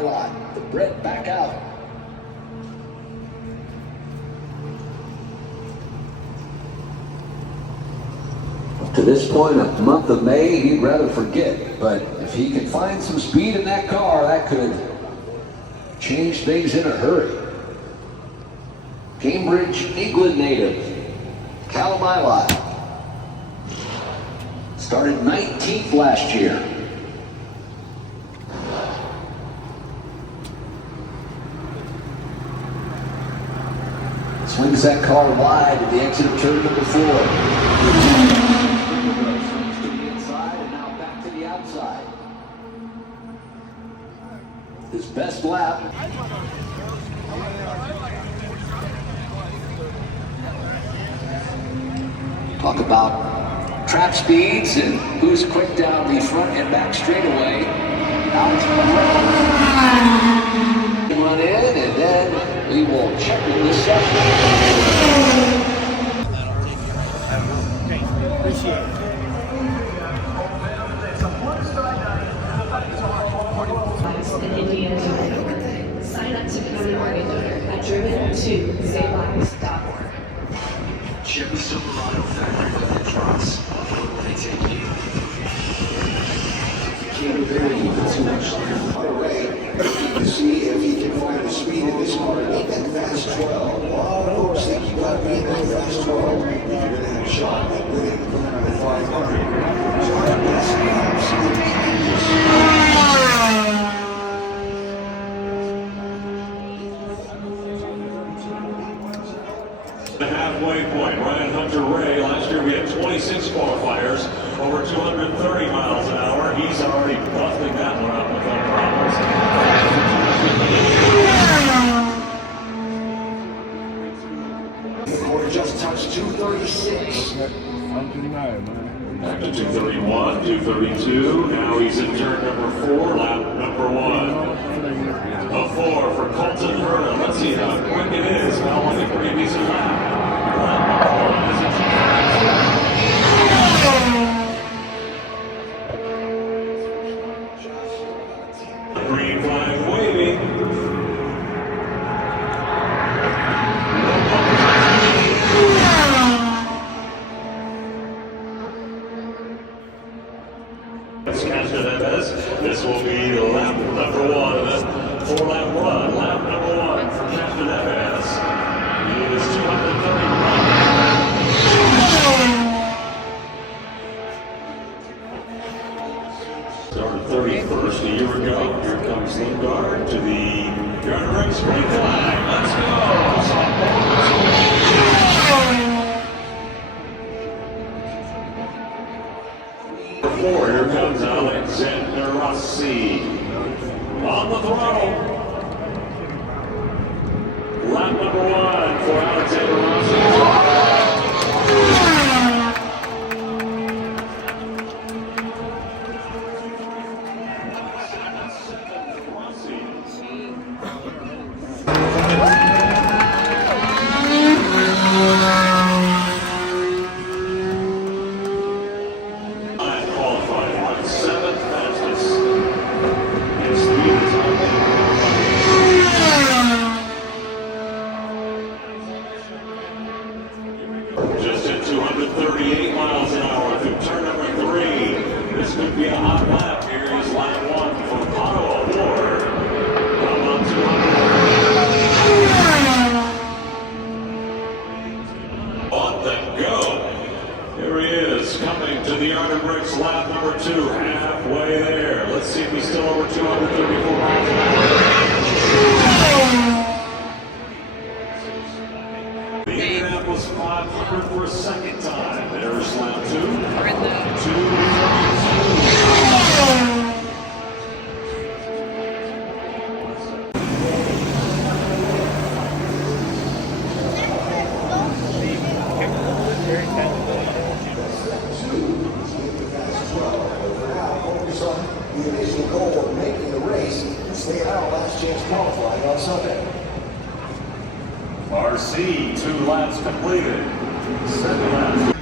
lot. The Brit back out. To this point, a month of May, he'd rather forget. But if he can find some speed in that car, that could change things in a hurry. Cambridge, England native, Callum Ilott. Started 19th last year. Swings that car wide at the exit of turn number 4. Swings to the inside and now back to the outside. His best lap. Talk about track speeds and who's quick down the front and back straightaway. Alex run in, and then we will check with this session. Appreciate it. In Indianapolis. Sign up to become an organ donor at driven2savelives.org. Chevy Silverado factory with trucks. Where they take you. Can't vary even too much to see if he can find the speed in this car and make that fast 12. A lot of folks think you got to be in that fast 12 if you're going to have a shot at winning the 500. So our best laps in Kansas. The halfway point, Ryan Hunter Ray. Last year we had 26 qualifiers, over 230 miles an hour. He's already busting that one up without problems. Or just touched 236. Back to 231, 232. Now he's in turn number 4, lap number 1. A 4 for Colton Herman. Let's see how quick it is. How long the previous lap. Green flag waving. This will be lap number 1 of it. 4-lap run. Lap number 1 for Captain Evans. He is 230 miles. Started 31st a year ago. Here comes Lingard to the guardrail. Green flag. Let's go. Here comes Alexander Rossi on the throttle. Lap number 1 for Alexander Rossi. Just at 238 miles an hour through turn number 3. This could be a hot lap. Here is lap 1 for Otto Award. Come on, 200. On the go. Here he is, coming to the Iron Bricks lap number 2. Halfway there. Let's see if he's still over 234 miles an hour. The Indianapolis 500 for a second time. There's lap 2. We're in the 2. The initial goal of making the race and staying out last chance qualifying on Sunday. RC, 2 laps completed. 7 laps.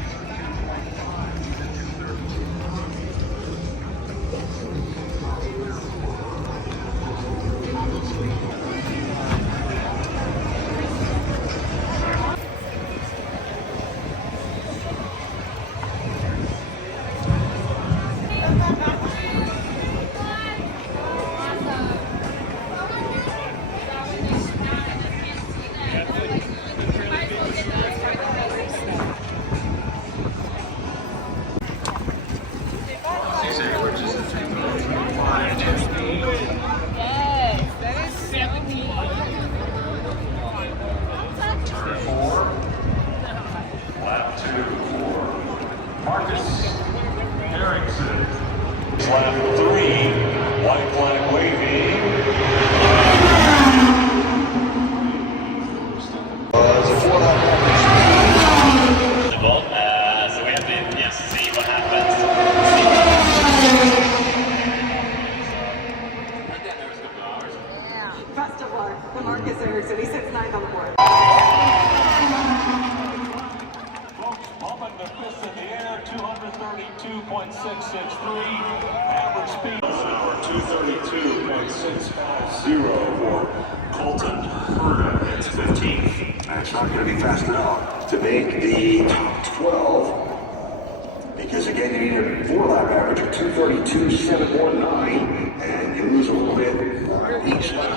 Marcus Erickson. He sits ninth on the board. Folks, pumping the fist in the air, 232.663. Average speed an hour, 232.650 for Colton Herta. It's 15th. That's not going to be fast enough to make the top 12. Because again, you need a 4-lap average of 232.719, and you lose a little bit each lap.